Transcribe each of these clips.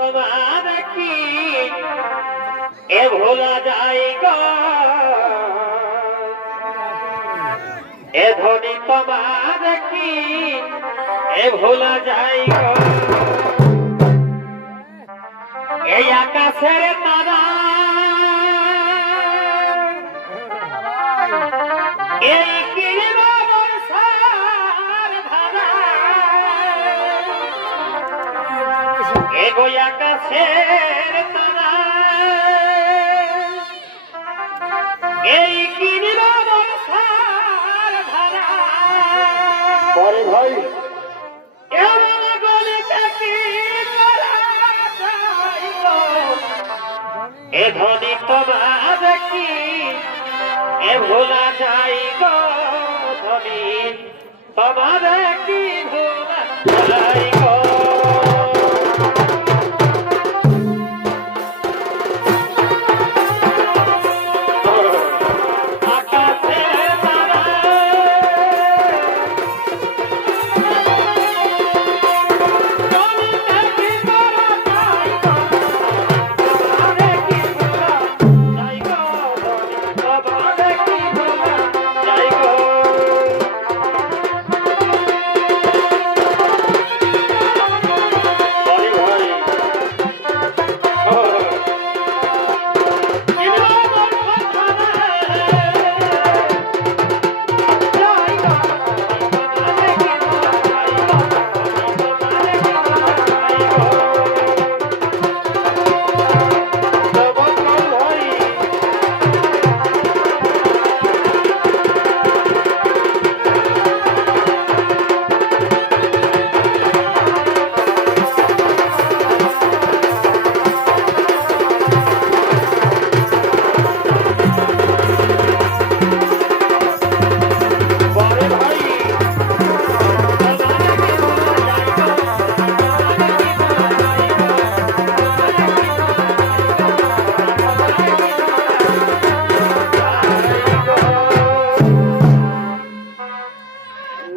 তোমার কি এ ভোলা যায় গো, এ ধনী তোমার কি এ ভোলা যায় গো, এই আকাশের তারা এই কিরিবা বর্ষার ধারা, এগো আকাশের তারা এই কিরিবা বর্ষার ধারা। পরে ভাই এমন গলিতে কি করা যায় গো, এ ধনী তোমার কি এ ভোলা যায় গো, ধনী তোমার কি ভোলা যায় গো।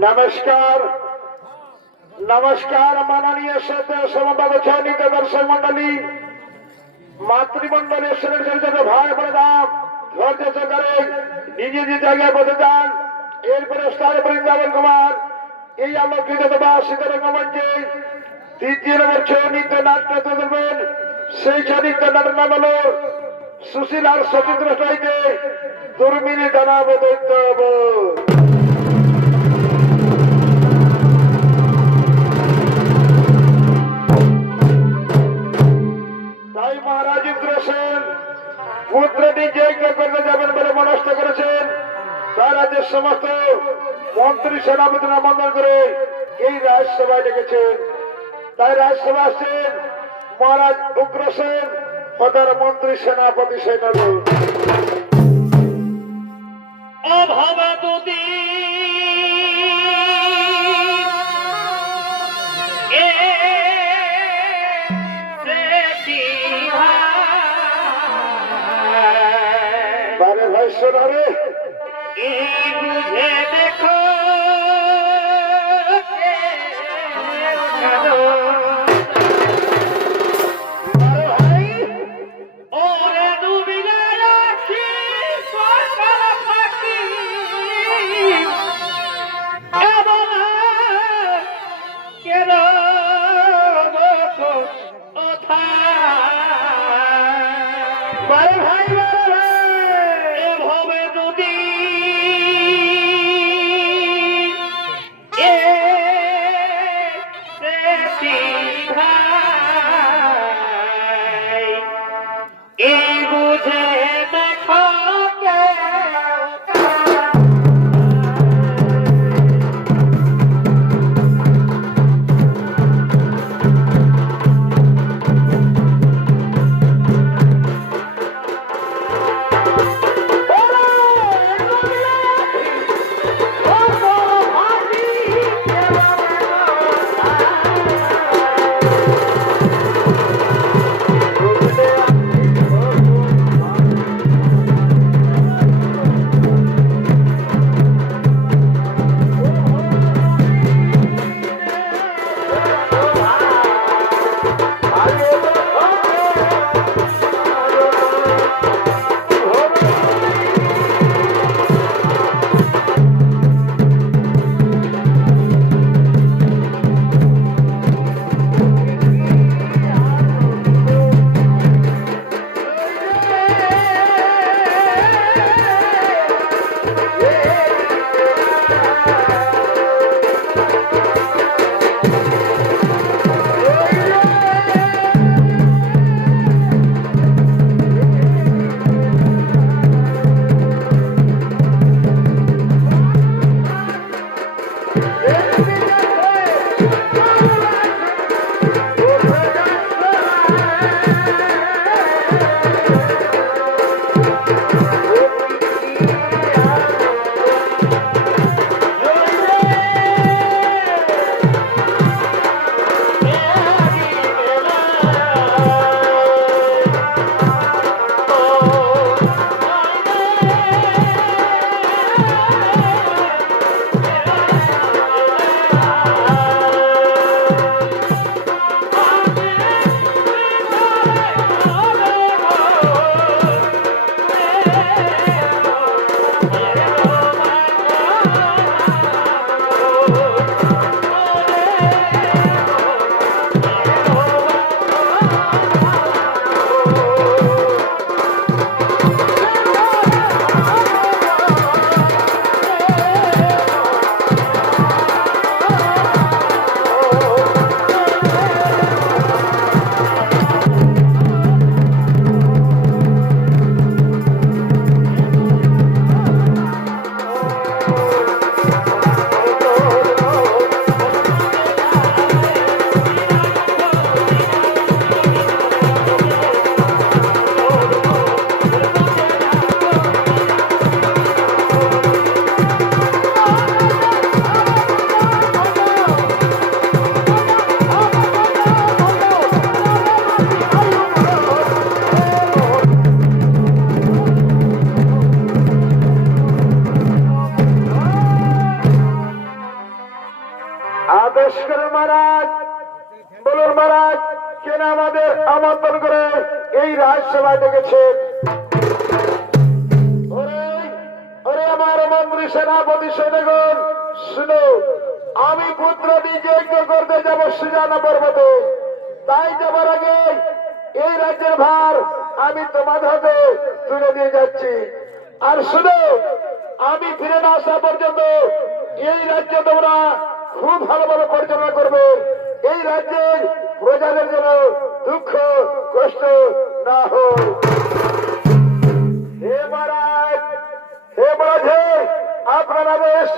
नमस्कार नमस्कार माननीय सम्मानित दर्शक मंडली मातृमंडल भाई बड़दाम धैर्य सहकारे निज निज जगह बसे जान बृंदावन कुमार এই আলোকিত রঙ্গমঞ্চে তৃতীয় নম্বর ছৌ নৃত্য নাট্য দেখবেন। সেই ছৌ নৃত্য নাট্যের নাম হল সুশীল আর সচিত্র সাহিত্যে দুর্মিনী দানব দৈত্য। তাই মহারাজ ইন্দ্রসেন পুত্রটি যজ্ঞ করতে যাবেন বলে মনস্থ করেছেন। তাই রাজ্যের সমস্ত মন্ত্রী সেনাপতি আমন্ত্রণ করে এই রাজসভায় ডেকেছেন। তাই রাজসভা আসছেন মহারাজ উগ্রসেন ও তার মন্ত্রী সেনাপতি সেনাপতি। অভাবে দুদি বারে ভাই শোনা রে, এই বুঝে দেখো ভাই ওরে ডুবিলে রাখি সরকার পাখি এবং কেন ওঠা বারে ভাই এভাবে যদি এই বুঝে দেখো আমাদের আমন্ত্রণ করে এই রাজসভায় ডেকেছেন। ওরে আমার মন্ত্রী সেনাপতি সৈন্যগণ শুনো, আমি পুত্র যজ্ঞ করতে যাব সুজানা পর্বতে। তাই যাবার আগে এই রাজ্যের ভার আমি তোমাদের হাতে তুলে দিয়ে যাচ্ছি। আর শুনো, আমি ফিরে না আসা পর্যন্ত এই রাজ্য তোমরা খুব ভালোভাবে পরিচালনা করবে। এই রাজ্যের প্রজাদের যেন দুঃখ কষ্ট না হয়। হে মহারাজ, হে মহারাজ, আপনার আদেশ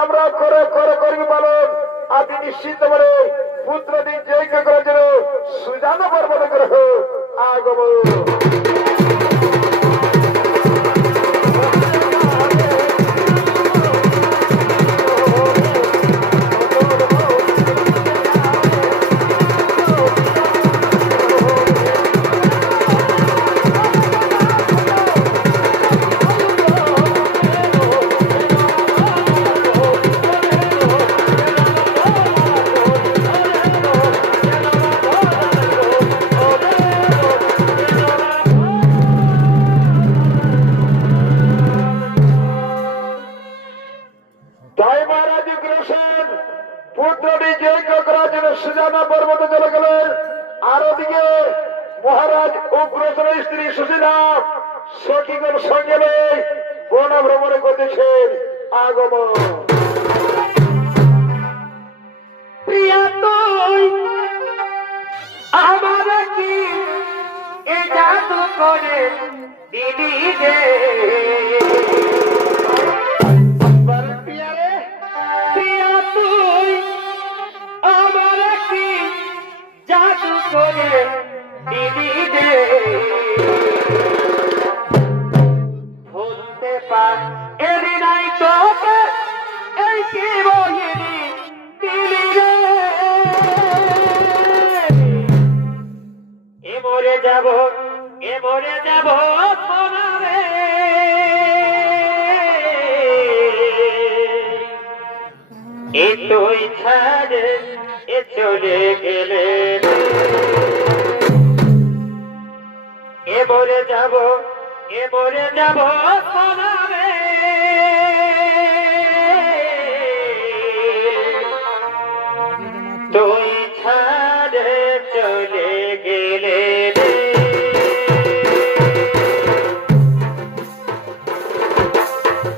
আমরা করে করে কর্মী পালন। আপনি নিশ্চিত করে পুত্র যজ্ঞ করার জন্য সুজানা পর্বত গ্রহ আগমন। তাই মহারাজ উগ্রসেন পুত্রটি যজ্ঞ করার জন্য সুজানা পর্বতে চলে গেলেন। আর ওদিকে মহারাজ উগ্রসেনের স্ত্রী সুশীলা সখীগণ সঙ্গে নেই বন ভ্রমণে করতেছেন আগমন। প্রিয়া তুই আমার কি এ জাদু করে দিদি রে, প্রিয়া তুই আমার কি জাদু করে দিদি রে, ভুলতে পারি নাই তোকে এই কি বহিনি দিলি রে, এ মরে যাব সোনা রে, এ তুই ছাড়ে এ চলে গেলে রে, এ মরে যাব সোনা রে, তুই ছাড়ে চলে গেলে রে,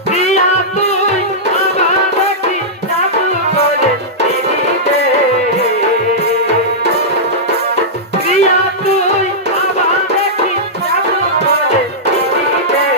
প্রিয়া তুই আমার কি জাদু করে দিলি রে, প্রিয়া তুই আমার কি জাদু করে দিলি রে,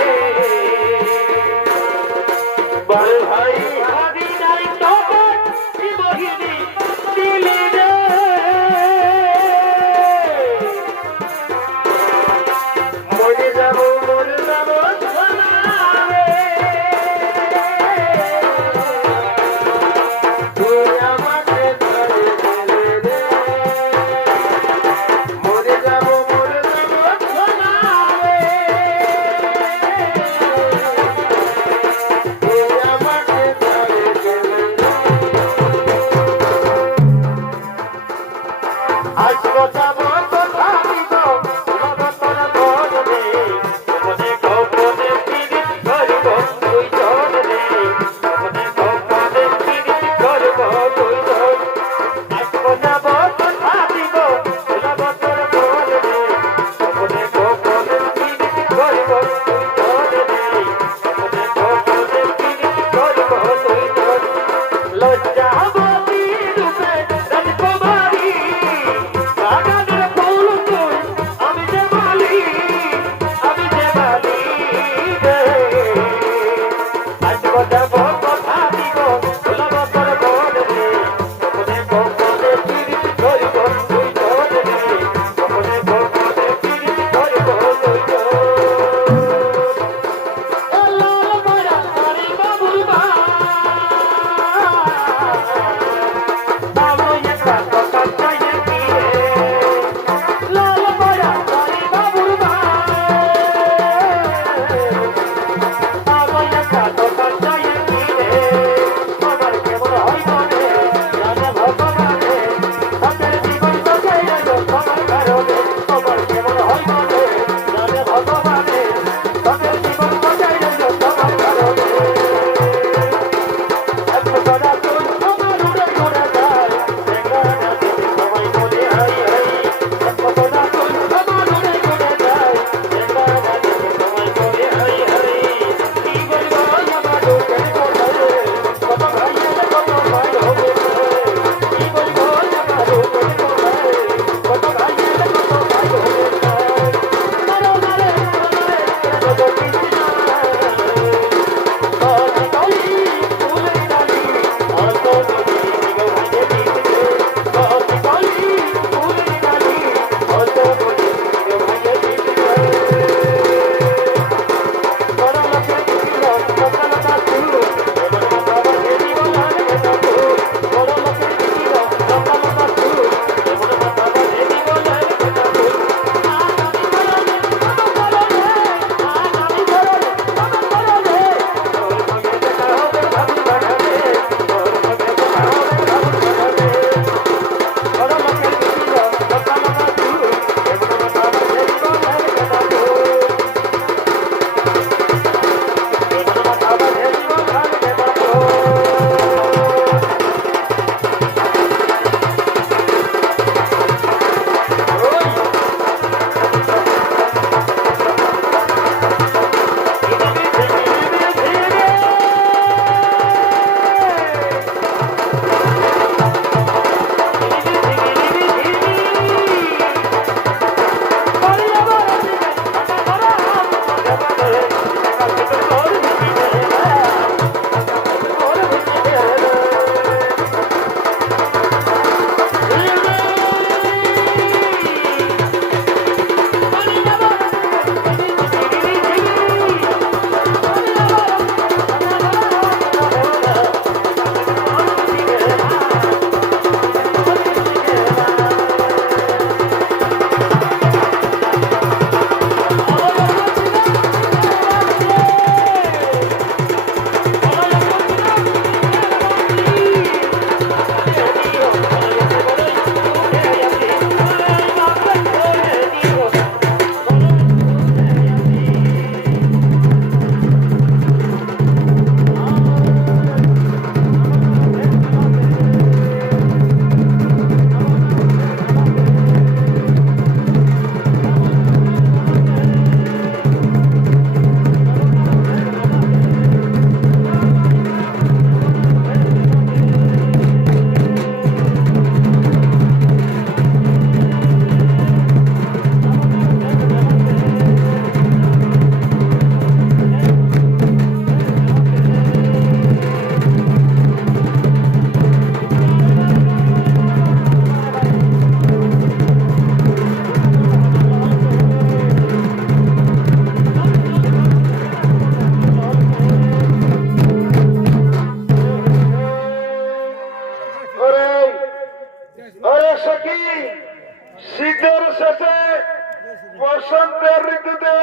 বসন্তের ঋতুতে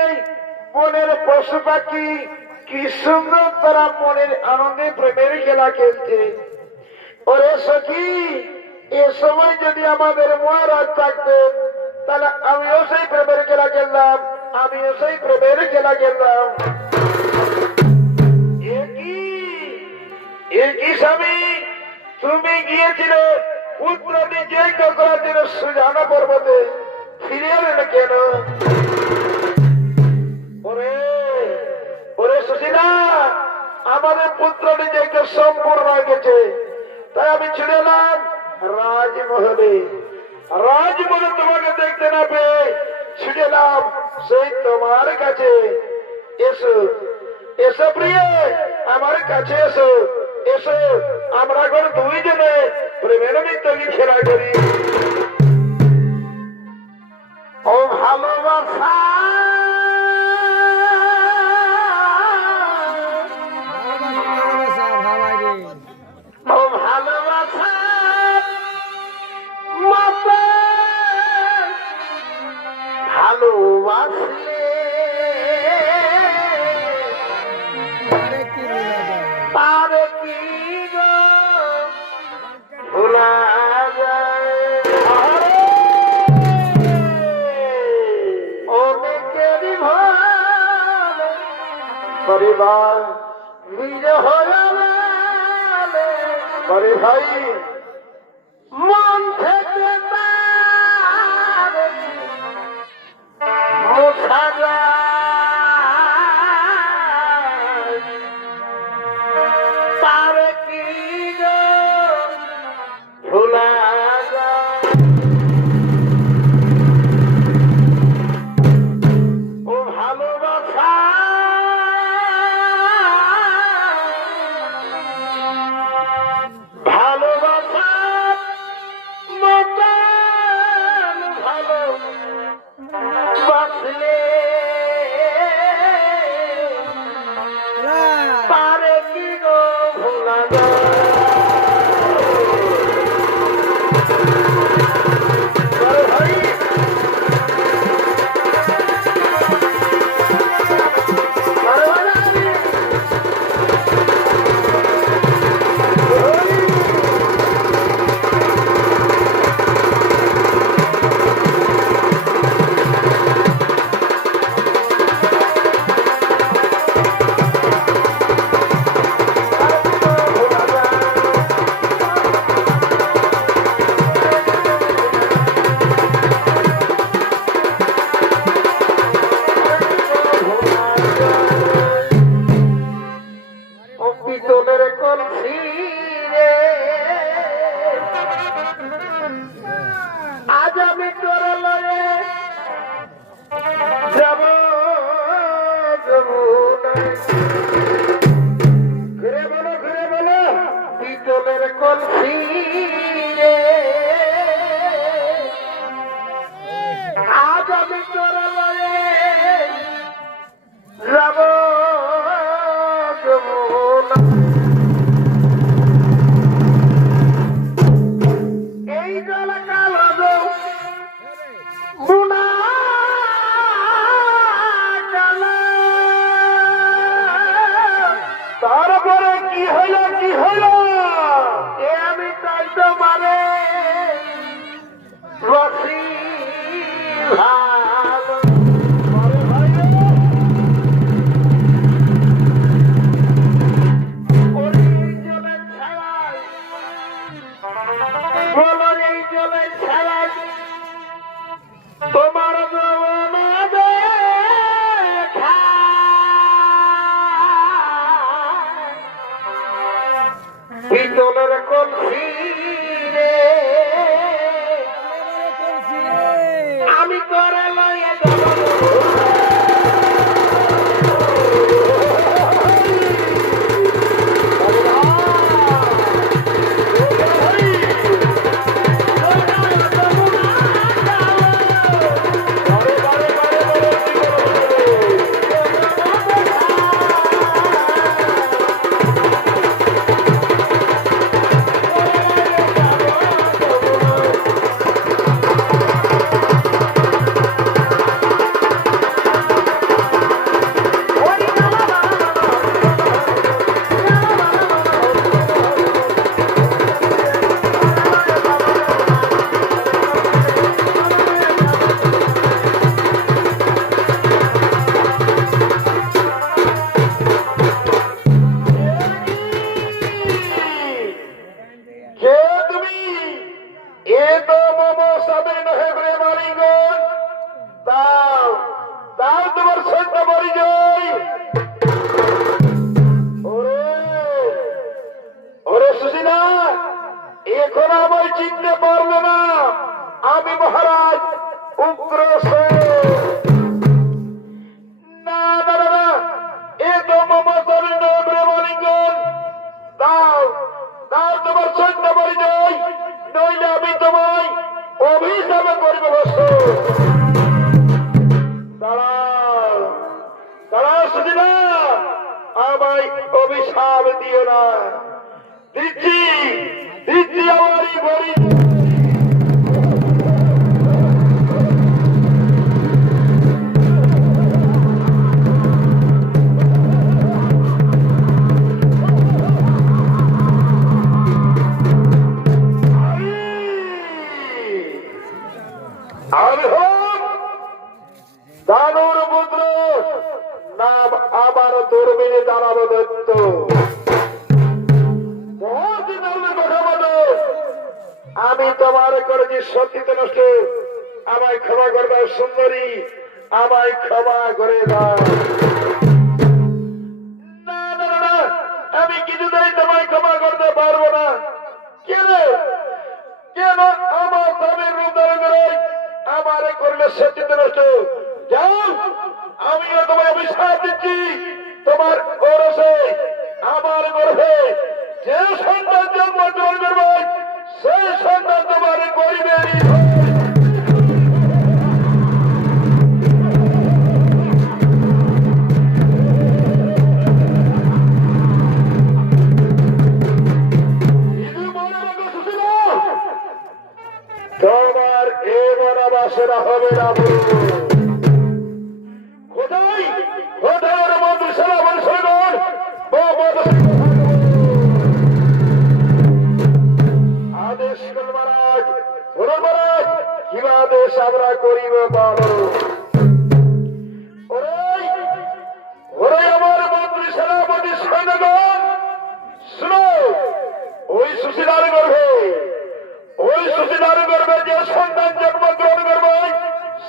বনের পশু পাখি কি সুন্দর তারা মনের আনন্দে প্রেমের খেলা খেলছে। ওরে সখী, এ সময় যদি আমাদের মহারাজ থাকতো তাহলে আমিও সেই প্রেমের খেলা খেললাম, আমিও সেই প্রেমের খেলা খেললাম। একই স্বামী, তুমি গিয়েছিলে পুত্র নিজে করার জন্য সুজানা পর্বতে, ফিরে এলেন কেন? ওরে ওরে সুশীলা, আমাদের পুত্র নিজেকে সম্পূর্ণ হয়ে গেছে, তাই আমি ছেড়ে এলাম রাজমহলে। রাজমহলে তোমাকে দেখতে না পেয়ে ছুটে এলাম সেই তোমার কাছে। এসো এসো প্রিয়, আমার কাছে এসো, এসো আমরা এখন দুইজনে প্রেমের মিত্রকে খেলা করি। ও ভালোবাসা ও ভালোবাসা মতো ভালোবাসলে তার কি গো ভোলা যায়? অনেকেরই পরিবার বিরহ করে ভাই মন থেকে তার মোছা যায়, তার কি গো ভোলা যায়? ও ভালোবাসা ভালোবাসা মতন ভালো বাসলে পারে কি গো ভোলা যায়? আজ আমি তোর লয়ে যাব ঘুরে বলো পিতলের কলসি রে, আজ আমি তোর লয়ে যাব যমুনা। এই জল কালো মুনা কালো, তারপরে কি হলো কি হলো? এ আমি তাই তো মানে রসি ভালো তোমার পিতলের কলসি রে, আমি করে লইয়া যাব চিনতে পারলো না আমি মহারাজ উগ্রসেন। না না না না, এ তো মমতার প্রেমালিঙ্গন। দাও দাও তোমার সৈন্য পরিচয়, নইলে আমি তোমায় অভিশাপে করবো বস। দাঁড়াও দাঁড়াও সুদিনা, আমায় অভিশাপ দিও না। দিচ্ছি দিচ্ছি আমারই পরিচয়। আমি হোক দানুর পুত্র, নাম আমার দুর্বিনী দানব দত্ত। আমি তোমার করেছি সত্যিত নষ্ট, আমায় ক্ষমা করে দাও সুন্দরী, আমায় ক্ষমা করে দাও। না না না, আমি কিছুতেই তোমায় ক্ষমা করতে পারবো না। কেন কেন আমার স্বামীর রূপ ধারণ করে আমার করলে সত্যিত নষ্ট। যাও, আমিও তোমায় অভিশাপ দিচ্ছি, তোমার গরসে আমার গর্ভে যে সন্তান জন্মগ্রহণ করবে সেই সন্তান তোমার গরিবেরই। তোমার এ বনবাসনা হবে না। কোথায় কোথায় বন্ধু সেরা বংশগণ, আদেশ করুন মহারাজ, বলুন মহারাজ, কি আদেশ আমরা করিব বলো। ওরে আমার মন্ত্রী সেনাপতি সৈন্যগণ, শুনো, ওই সুশীলার গর্ভে যে সন্তান জন্মগ্রহণ করবে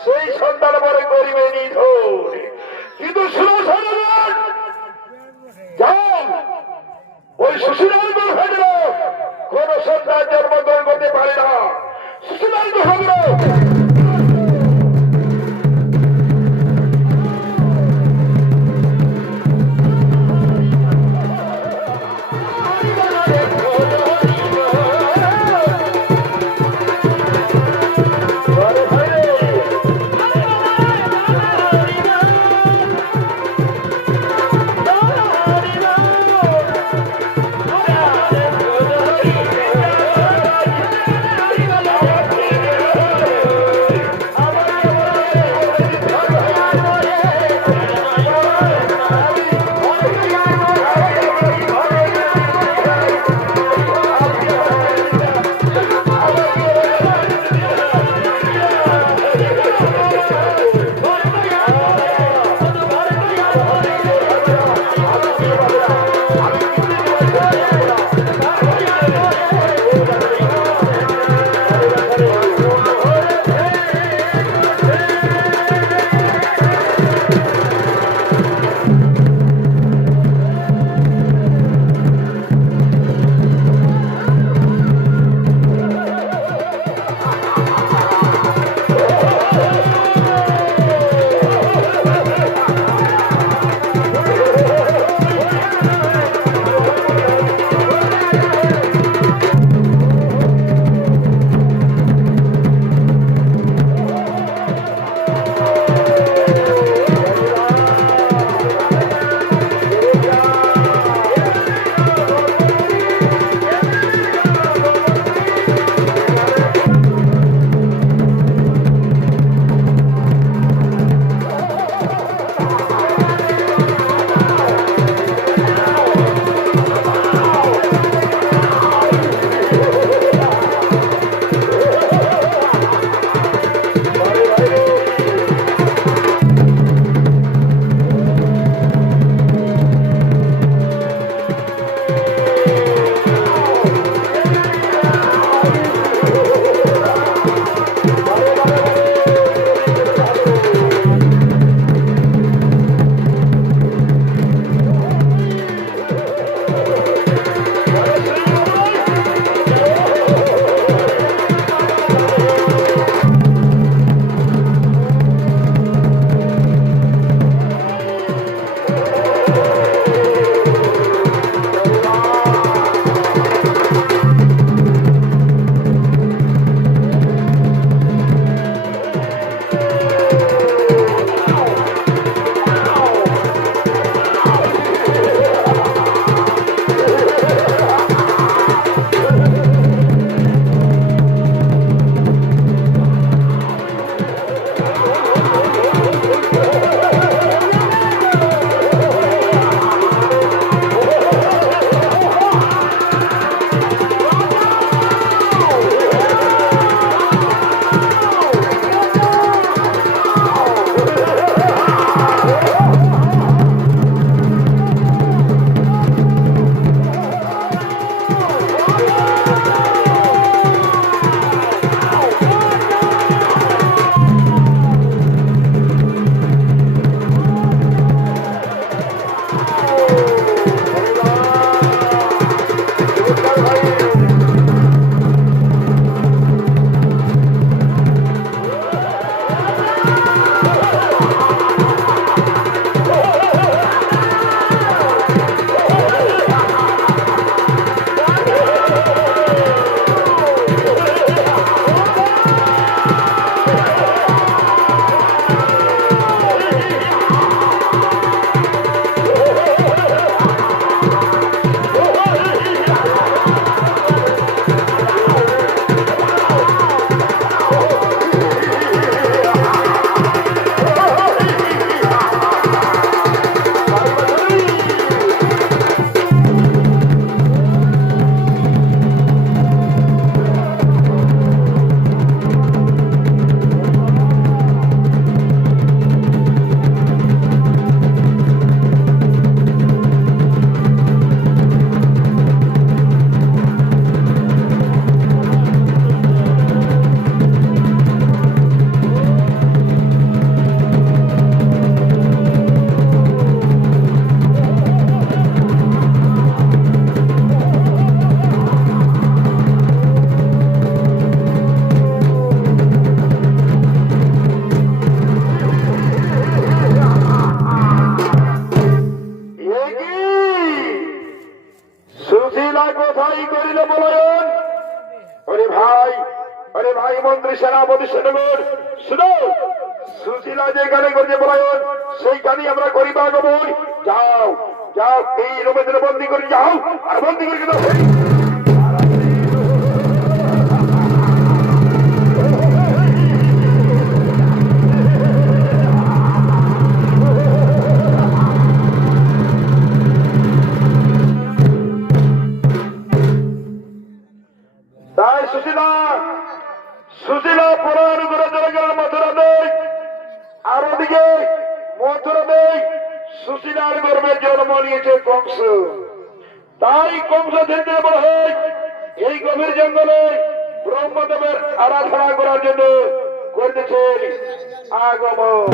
সেই সন্তান পরে করিবে নিধন। কিন্তু শুনো সৈন্যগণ, যাও, ওই সুশীলার গর্ভে কোন সন্তান জন্মগ্রহণ করতে পারে না। সুশীলার গর্ভে সেনাপতি সেনগর শুনো, সুশীলা যে গানে করছে পলায়ন সেই গানই আমরা করিবা গবই। যাও যাও, এই রবীন্দ্র বন্দি করে যাও, আর বন্দি করে দাও। তাই সুশীলা সুশীলা পুরাণ করে চলে গেলেন মথুরা দেই, আর ওদিকে মথুরা দেই সুশীলার গর্ভে জন্ম নিয়েছে কংস। তাই কংস থেকে বলা হয় এই গভীর জঙ্গলে ব্রহ্মদেবের আরাধনা করার জন্য করতেছেন আগমন।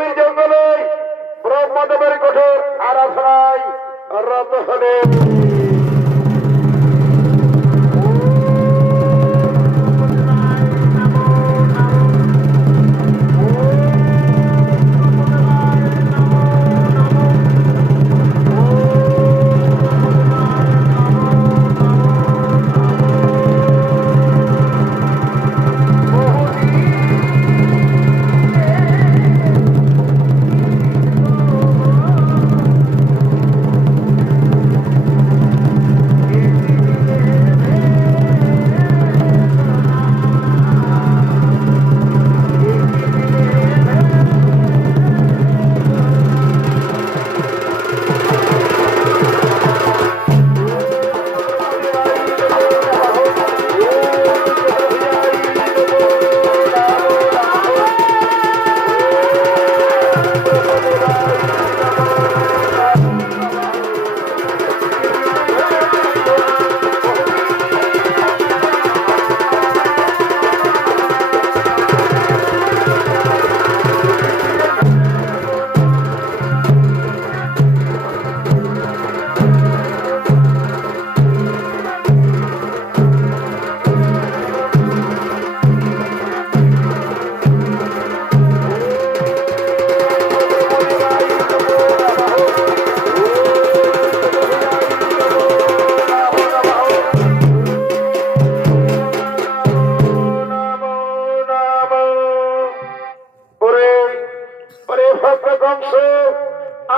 গভীর জঙ্গলে ব্রহ্মদেবের কঠোর আরাধনায় রত হলেন।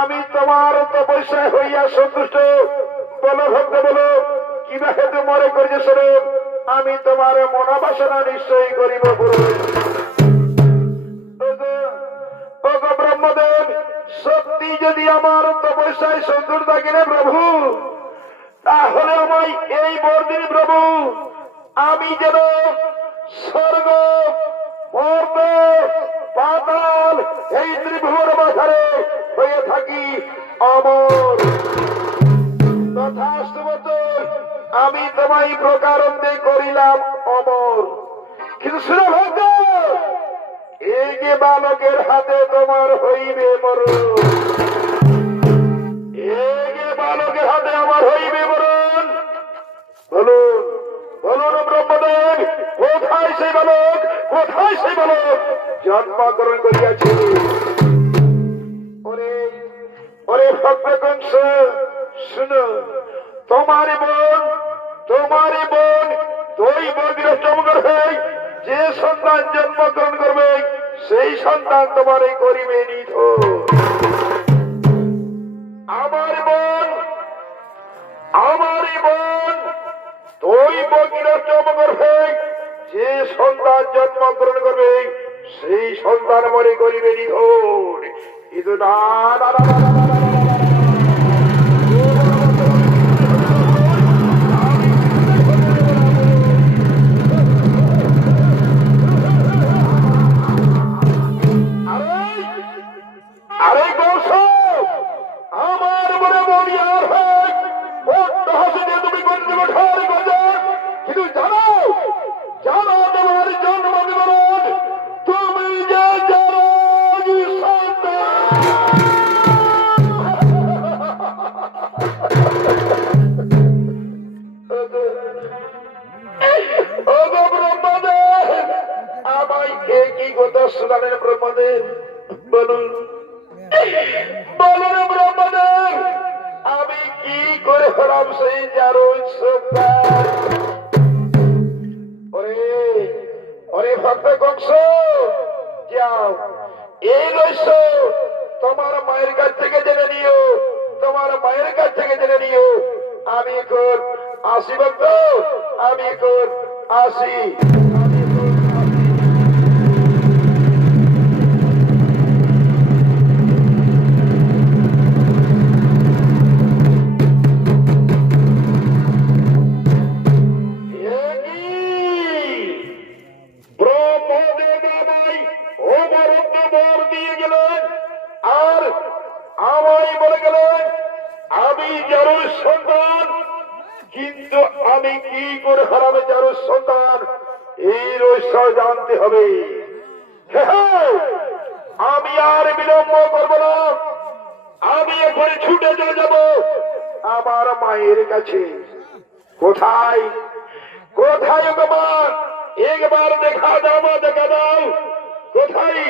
আমি তোমার তপস্যায় হইয়া সন্তুষ্ট। বলো ভক্ত বলো, কিবা হেতু মনে করেছে স্বরূপ, আমি তোমার মনোবাসনা নিশ্চয়ই করিব পুরুষ। ব্রহ্মদেব, সত্যি যদি আমার তপস্যায় সন্তুষ্ট থাকিলে প্রভু, তাহলে আমায় এই বর্দিনী প্রভু, আমি যেন স্বর্গ মর্ত পাতাল এই ত্রিভুবন মাঝারে হয়ে থাকি অমর। তথাস্তু, আমি তোমায় প্রকারন্তে করিলাম অমর। কিন্তু শুনে ভক্ত, এই যে বালকের হাতে তোমার হইবে মরণ, এই যে বালকের হাতে আমার হইবে মরণ। বলুন বলুন ব্রহ্মদেব, কোথায় সেই বালক, কোথায় সেই বালক জন্মগ্রহণ করিয়াছে? ওরে ওরে ভক্তকংস, শুনো, তোমার বোন দৈব চমগর্ভে যে সন্তান জন্মগ্রহণ করবে, সেই সন্তান তোমার করিবে নিধন। আমার বোন দৈব চমগর্ভে যে সন্তান জন্মগ্রহণ করবে, সেই সন্তান মরে করিবে নিধন। কিন্তু না না না না না না, আরে কৌশল, আমার মনে মনি আর হয় হাসিতে তুমি কিন্তু জানো জানো তোমার জন্ম বিবরণ, তুমি যে ব্রহ্মদেব, আমায় একই কথা শোনালেন ব্রহ্মদেব। বলুন বলুন ব্রহ্মদেব, আমি কি করে হলাম সেই যারো সন্তান? ওরে ভক্ত কংস, যাও এই রহস্য তোমার মায়ের কাছ থেকে জেনে নিও, তোমার মায়ের কাছ থেকে জেনে নিও। আমি এখন আসি ভক্ত, আমি এখন আসি। আর আমায় বলে গেলেন আমি যারুর সন্তান, কিন্তু আমি কি করে হারাবে যারুর সন্তান, এই রহস্য জানতে হবে। আমি আর বিলম্ব করব না, আমি এখন ছুটে চলে যাব আমার মায়ের কাছে। কোথায় কোথায় গো মা, একবার দেখা দাও মা, দেখা দাও কোথায়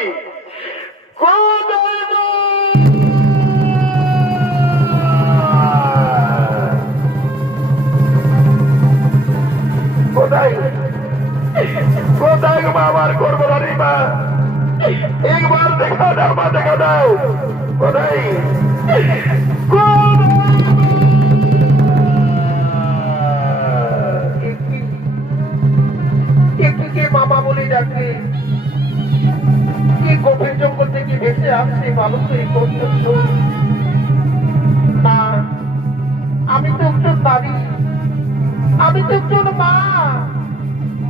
কোথায় গো? কোথায় কোথায় গো মা, আমার করবো না রে মা, একবার দেখা দাও মা, দেখা দাও কোথায় কে বাবা বলে ডাকে? কি গভীর জঙ্গল থেকে ভেসে আসছে বালকের কণ্ঠ? না, আমি তো একজন নারী, আমি তো একজন মা।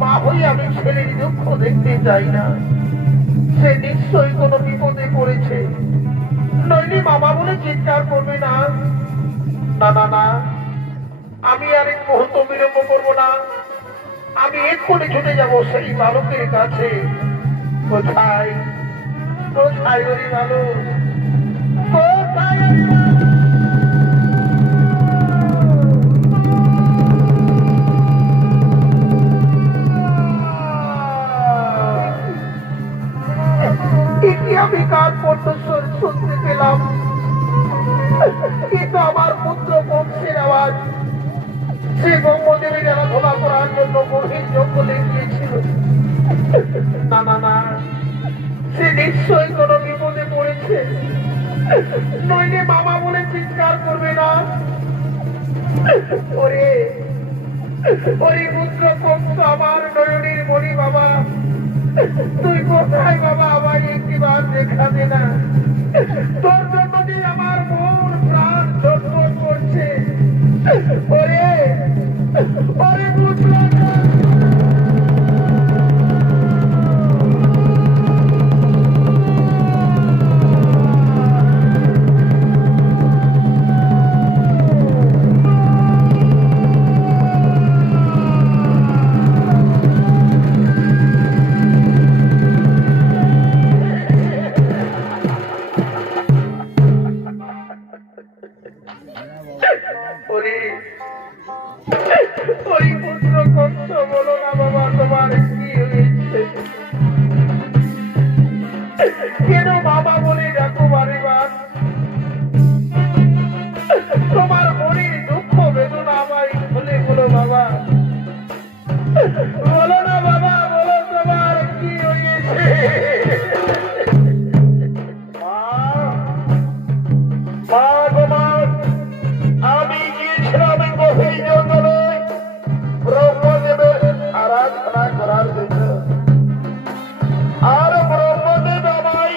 মা হয়ে আমি ছেলের দুঃখ দেখতে চাই না। সে নিশ্চয়ই কোনো বিপদে পড়েছে, নইলে বাবা বলে চিৎকার করবে না। না না না, আমি আর এক মুহূর্ত বিলম্ব করবো না, আমি এক্ষুনি ছুটে যাব সেই বালকের কাছে। কোথায় কোথায় ওই বালক, কোথায় ওই বালক? এটি আমি কার কণ্ঠস্বর শুনতে পেলাম, কিন্তু আমার পুত্র বংশের আওয়াজ। সে ব্রহ্মদেবী যারা ধোলা করার জন্য গভীর জঙ্গলে গিয়েছিল। না না না, সে নিশ্চয়ই কোনো বিপদে পড়েছে, নইলে বাবা বলে চিৎকার করবে না। ওরে ওরে পুত্র কংস, আমার নয়নের মণি বাবা, তুই কোথায় বাবা? আমায় একটিবার দেখা দে না, তোর জন্য যে আমার মন প্রাণ ছটফট করছে। ওরে ওরে পুত্র বলো না বাবা, তোমার কি হয়েছে? কেন বাবা বলে ডাকো বারে বার? তোমার মনের দুঃখ বেদনা আমায় খুলে বলো বাবা, বলো না বাবা, বলো তোমার কি হয়েছে? আমি গিয়েছিলাম গভীর জঙ্গলে ব্রহ্মদেবের আরাধনা করার জন্য, আর ব্রহ্মদেব আমায়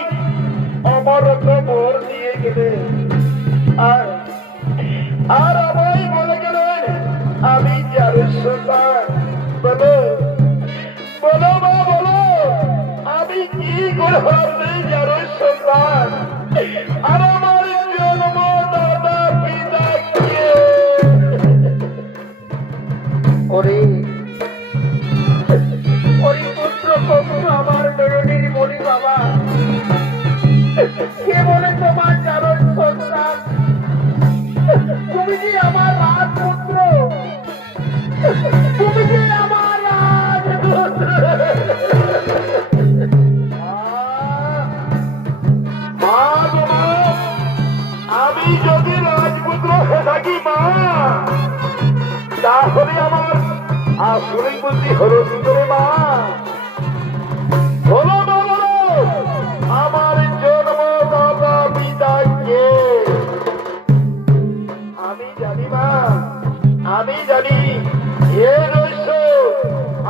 অমরত্ব বর দিয়ে গেলেন, আর আমায় বলে গেলেন আমি যার সন্তান। বলো বলো মা, বলো আমি কি করে হবে যার সন্তান? আর আমার জন্ম দাদা পিতা কে? ওরে ওরে পুত্র কংস, আমার নয়নের মণি বাবা, কে বলে তোমার জারণ সন্তান? তুমি যে আমার রাজপুত্র, তুমি যে আমার রাজপুত্র। আমি যদি রাজপুত্র হয়ে থাকি মা, তাহলে আমার আসলে বুদ্ধি হলো কি করে মা? হলো না, বলো আমার জন্মদাতা পিতা কে? আমি জানি মা, আমি জানি এ রহস্য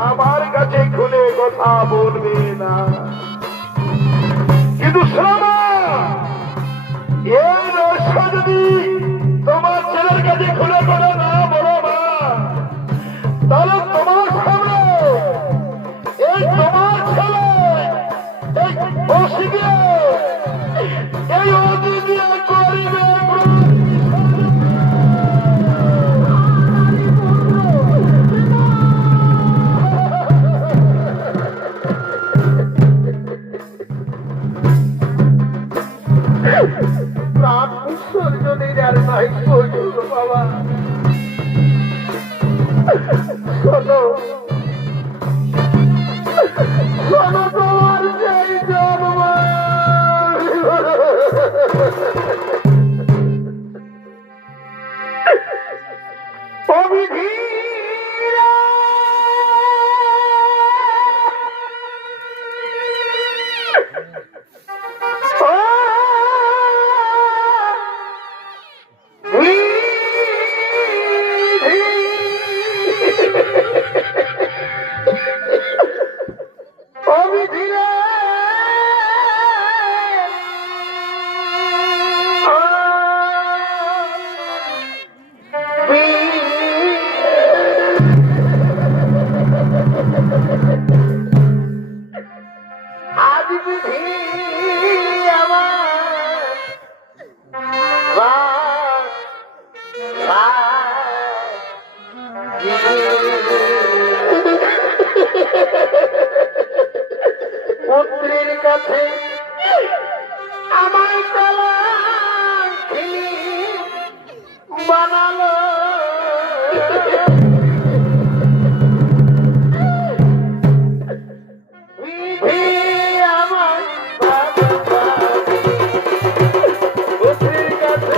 আমার কাছে খুলে কথা বলবে না, কিন্তু শ্রমা এই রহস্য যদি তোমার ছেলের কাছে খুলে করে না বলো মা, তাহলে তোমার সামনে এই তোমার ছেলে এই বসিবে এই অদিনে করিবে। প্রাণ বিসর্জনের আর নাই প্রয়োজন বাবা। শোনো শোনো তোমার সেই জন্ম অবিধীরা আজ বিধি আমার পুত্রের কাছে আমায় কলঙ্কিনী বানালো বিধি আমার পুত্রের কাছে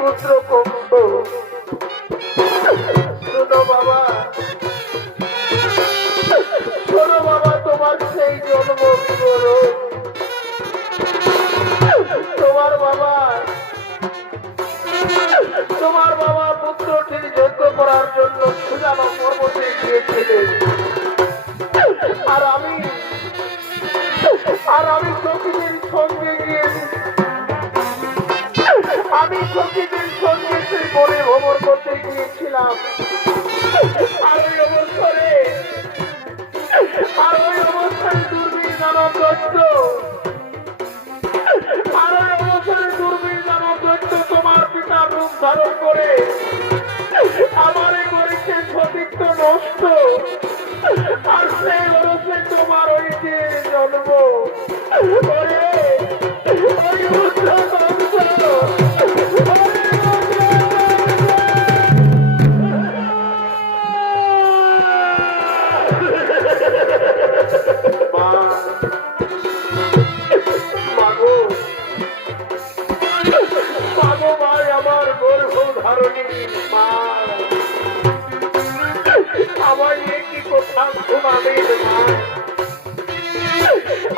পুত্র কংস শোনো বাবা তোমার সেই জন্ম বিবরণ তোমার বাবা পুত্রটির যজ্ঞ করার জন্য সুজানো পর্বতে গিয়েছিলেন আর আমি সখীদের সঙ্গে গিয়েছি আমি সখীদের সঙ্গে সেই বনে ভ্রমণ করতে গিয়েছিলাম আর ওই অবস্থায় দূরবীন দানব দৈত্য তোমার পিতার রূপ ধারণ করে আমার এই গরিবকে সতীত্ব নষ্ট আর সেই ওরসে তোমার ওই যে জন্ম ওরে ওই পুত্র কংস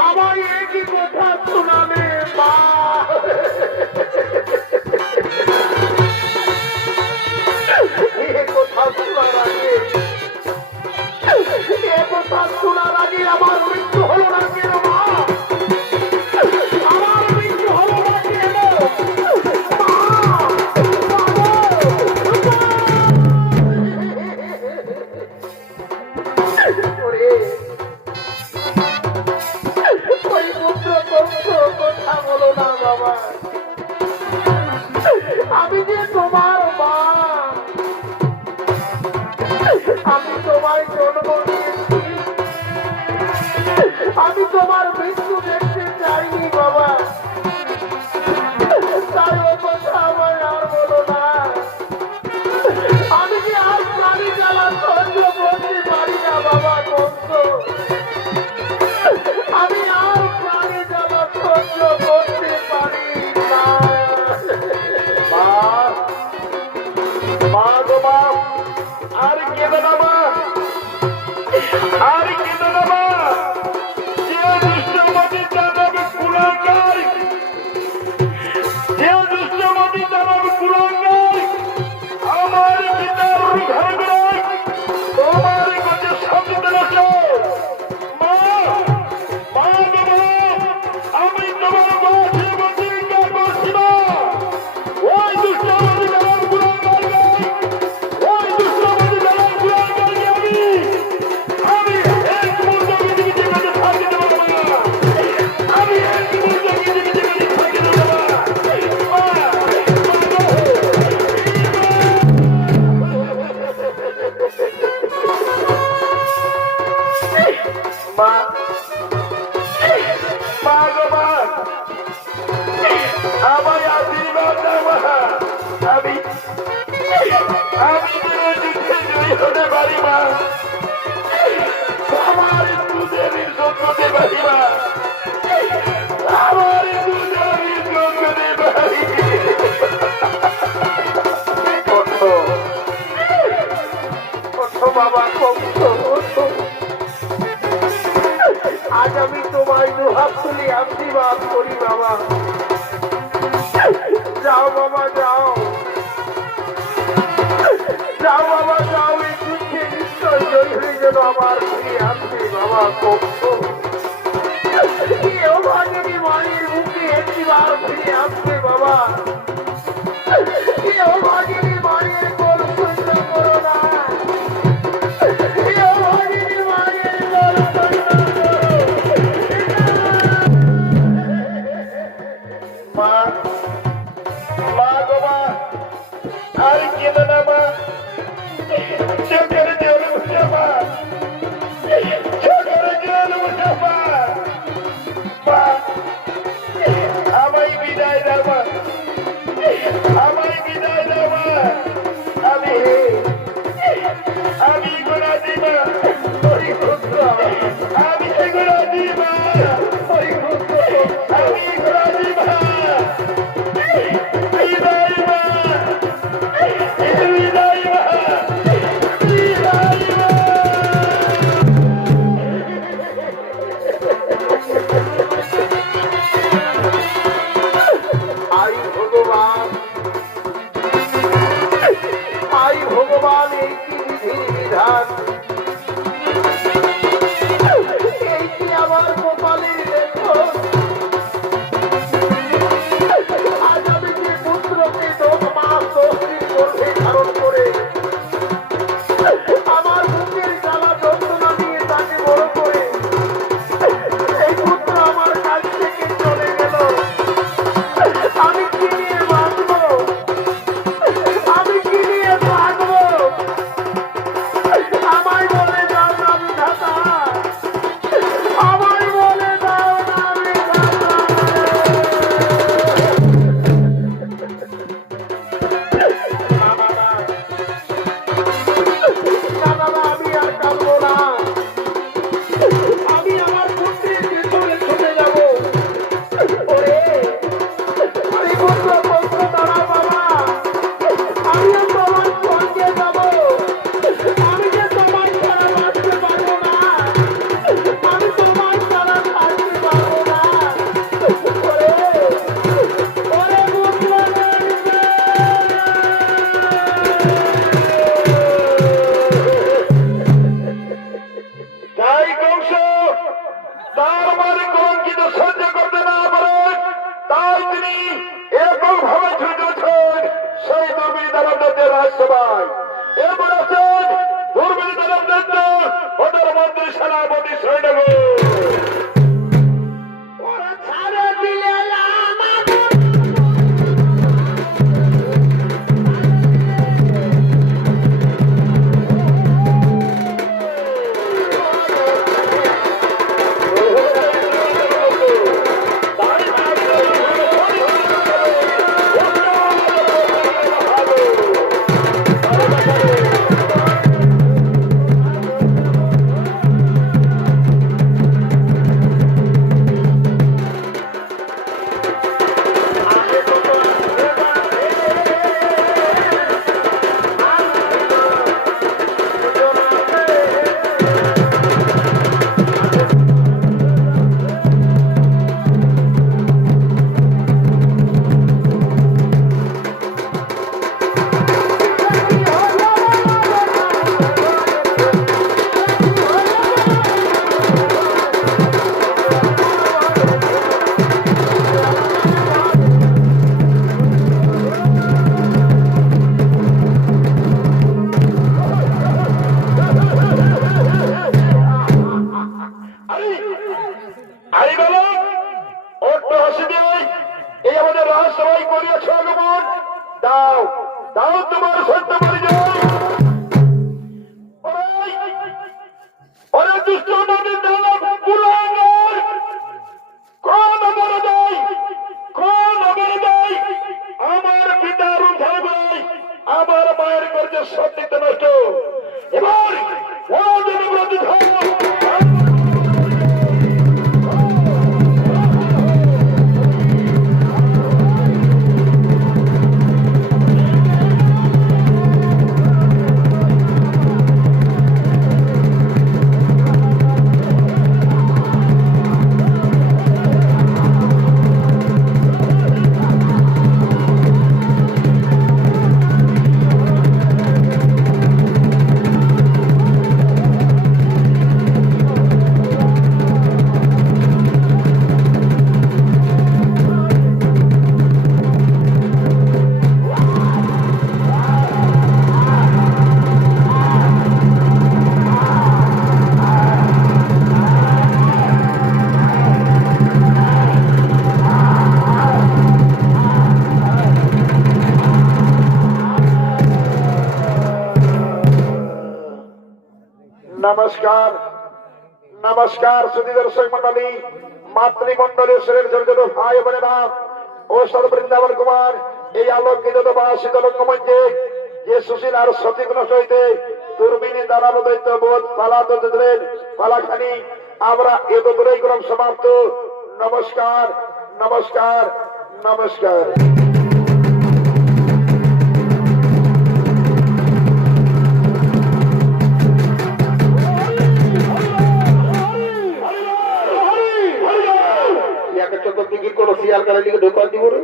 আমায় একই কথা শোনাবেন আমি তোমার মৃত্যু দেখতে চাইনি বাবা, তাই ও কথা আমায় আর বলো না। আমি কি আর প্রাণী জ্বালা সহ্য করতে পারি না বাবা কংস, আমি আর প্রাণী জ্বালা সহ্য করতে পারি না। মা, মা গো মা, আর কেঁদো না মা, আর কেঁদো না মা। যে দুষ্টমতি দানব কুলাঙ্গার, যে দুষ্টমতি দানব কুলাঙ্গার আমার পিতার ঘরে তোমার কাছে শব্দ দিয়েছে। মা, মা গো মা, আমি তোমার মাঝে প্রতিজ্ঞা করছি না, ওই দুষ্টমতি দানব কুলাঙ্গারকে, ওই দুষ্টমতি দানব কুলাঙ্গারকে আমি এক মুহূর্ত পৃথিবীতে বেঁচে থাকতে দেব না। আমি এক মুহূর্ত পৃথিবীতে বেঁচে থাকতে দেব না। মা, মা গো মা, আমায় আশীর্বাদ দাও মা। আমি দুঃখে জয়ী হতে পারি মা, আমার দুধের শোধ করতে পারি মা, আমার দুধের শোধ করতে পারি। ওঠো, ওঠো বাবা কংস, ওঠো। আজ আমি তোমায় দুহাত তুলে আশীর্বাদ করি বাবা। যাও বাবা যাও, যাও বাবা যাও, এই যুদ্ধে নিশ্চয় জয়ী হয়ে যেন আমার ফিরে আসবে বাবা কংস। কেউ ভাগিনী মায়ের মুখে একটিবার ফিরে আসবে বাবা। কেউ ভাগিনী মায়ের কোল সহ্য করো না, কেউ ভাগিনী মায়ের কোল সহ্য করো। মা, মা গো মা, আর কেঁদো না মা, চোখের জল মুছে মা, চোখের জল মুছে মা। মা, আমায় বিদায় দাও মা, আমায় বিদায় দাও মা। আমি গোড়াতি মা, আমি গোড়াতি মা, আমি গোড়াতি মা। বিদায় মা, বিদায় মা, বিদায় মা। আই ভগবান, আই ভগবান, এই কি বিধির বিধান, এই কি আমার কপালের লেখন। আজ আমি যে পুত্রকে 10 মাস 10 দিন গর্ভে ধারণ করে আমার বুকের জ্বালা যন্ত্রণা দিয়ে তাকে বড় করে এই পুত্র আমার কাছ থেকে চলে গেল। আমি কি নিয়ে বাঁচবো, আমি কি নিয়ে বাঁচবো, আমায় বলে দাও না বিধাতা, আমায় বলে দাও না বিধাতা। না বাবা, না বাবা, আমি আর কাঁদবো না, আমি আমার পুত্রের ভেতরে ছুটে যাবো। ওরে আমি পুত্র পুত্র দাঁড়া বাবা, আমিও তোমার সঙ্গে যাবো। আমি যে তোমার ছাড়া বাঁচতে পারবো না, আমি তোমার ছাড়া থাকতে পারবো না। ওরে ওরে পুত্র তাই কংস তার মানে কলঙ্কিত সহ্য করতে না পারে, তাই তিনি এরকম ভাবে ছুটেছেন সেই দুর্বৃত্ত দানবদের রাজসভায়। এরপর আছেন দুর্বৃত্ত দানবদের ওদের মন্ত্রী সেনাপতি সৈন্যগণ। ওরা ছাড়ে দিলে আমাকে আরে বলো অর্থ হাসি দিয়ে এই আমাদের রাজসভায় করিয়াছ আগমন দাও দাও তোমার সত্য পরিচয় অনেক দুষ্ট নদীর দানব কুলাঙ্গার কোন আমার দায় কোন আমার দায় আমার পিতার উদ্ধার ভাই আমার মায়ের করছে সত্যিতে নষ্ট এবার নমস্কার নমস্কার সুধী দর্শক মন্ডলী মাতৃমন্ডলী শ্রেণীর ভাই বোনেরা ও সদ বৃন্দাবন কুমার এই আলোকিত বা শীতলঙ্গ মঞ্চে যে সুশীল আর সতীগ্ন সহিতে দুর্বিনী দাঁড়ানো দৈত্য বোধ পালা দিলেন পালাখানি আমরা এত দূরেই ক্রম সমাপ্ত নমস্কার নমস্কার নমস্কার চতুর্দিকে কোন শিয়াল কালের দিকে ঢোকার দিব রে